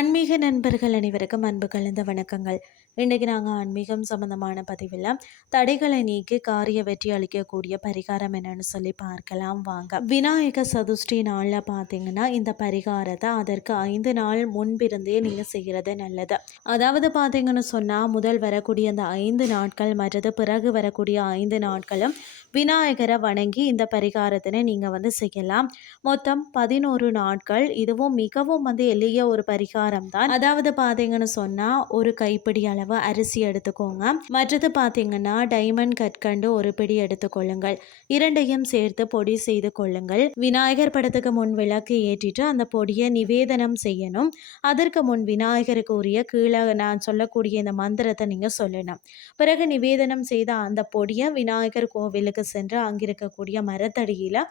ஆன்மீக நண்பர்கள் அனைவருக்கும் அன்பு கலந்த வணக்கங்கள். இன்றைக்கி நாங்கள் ஆன்மீகம் சம்மந்தமான பதிவில் தடைகளை நீக்கி காரிய வெற்றி அளிக்கக்கூடிய பரிகாரம் என்னன்னு சொல்லி பார்க்கலாம். வாங்க. விநாயக சதுஷ்டி நாளில் பார்த்தீங்கன்னா இந்த பரிகாரத்தை அதற்கு ஐந்து நாள் முன்பிருந்தே நீங்கள் செய்கிறது நல்லது. அதாவது பார்த்தீங்கன்னு சொன்னால் முதல் வரக்கூடிய அந்த ஐந்து நாட்கள் மற்றது பிறகு வரக்கூடிய ஐந்து நாட்களும் விநாயகரை வணங்கி இந்த பரிகாரத்தினை நீங்கள் வந்து செய்யலாம். மொத்தம் பதினோரு நாட்கள். இதுவும் மிகவும் வந்து எளிய ஒரு பரிகாரம் தான். அதாவது பார்த்தீங்கன்னு சொன்னால் ஒரு கைப்பிடி அளவு அரிசி எடுத்துக்கோங்க. மற்றது பார்த்தீங்கன்னா டைமண்ட் கற்கண்டு ஒரு பிடி எடுத்துக்கொள்ளுங்கள் இரண்டையும் சேர்த்து பொடி செய்து கொள்ளுங்கள். விநாயகர் படத்துக்கு முன் விளக்கு ஏற்றிட்டு அந்த பொடியை நிவேதனம் செய்யணும். அதற்கு முன் விநாயகருக்கு உரிய கீழே நான் சொல்லக்கூடிய இந்த மந்திரத்தை நீங்கள் சொல்லணும். பிறகு நிவேதனம் செய்த அந்த பொடியை விநாயகர் கோவிலுக்கு இடத்துக்கு சென்று அங்கிருக்கக்கூடிய மரத்தடியில்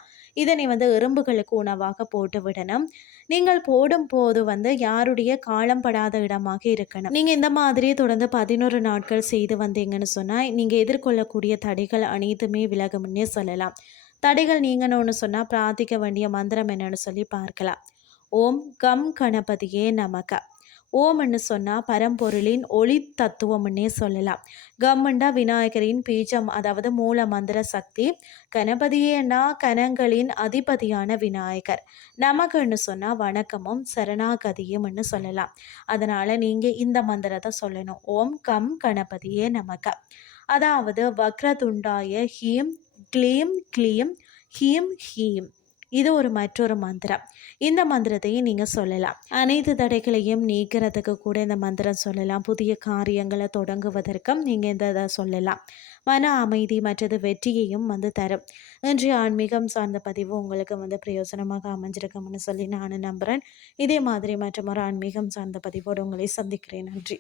இதனை வந்து எறும்புகளுக்கு உணவாக போட்டு விடணும். நீங்கள் போடும் போது வந்து யாருடைய காலம் படாத இடமாக இருக்கணும். நீங்கள் இந்த மாதிரி தொடர்ந்து பதினோரு நாட்கள் செய்து வந்தீங்கன்னு சொன்னால் நீங்கள் எதிர்கொள்ளக்கூடிய தடைகள் அனைத்துமே விலகும்னே சொல்லலாம். தடைகள் நீங்கணும்னு சொன்னால் பிரார்த்திக்க வேண்டிய மந்திரம் என்னன்னு சொல்லி பார்க்கலாம். ஓம் கம் கணபதியே நமக்கா ஓம்னு சொன்னால் பரம்பொருளின் ஒளி தத்துவம்னே சொல்லலாம். கம்முண்டா விநாயகரின் பீஜம் அதாவது மூல மந்திர சக்தி கணபதியேனா கணங்களின் அதிபதியான விநாயகர். நமக்குன்னு சொன்னால் வணக்கமும் சரணாகதியும்னு சொல்லலாம். அதனால் நீங்கள் இந்த மந்திரத்தை சொல்லணும். ஓம் கம் கணபதியே நமக்க அதாவது வக்ரதுண்டாய ஹீம் க்ளீம் க்ளீம் ஹீம் ஹீம். இது ஒரு மற்றொரு மந்திரம். இந்த மந்திரத்தையும் நீங்கள் சொல்லலாம். அனைத்து தடைகளையும் நீக்கிறதுக்கு கூட இந்த மந்திரம் சொல்லலாம். புதிய காரியங்களை தொடங்குவதற்கும் நீங்கள் இந்த இதை சொல்லலாம். மன அமைதி மற்றது வெற்றியையும் வந்து தரும். இன்றைய ஆன்மீகம் சார்ந்த பதிவு உங்களுக்கு வந்து பிரயோஜனமாக அமைஞ்சிருக்கும்னு சொல்லி நான் நம்புகிறேன் இதே மாதிரி மற்றும் ஒரு ஆன்மீகம் சார்ந்த பதிவோடு உங்களை சந்திக்கிறேன். நன்றி.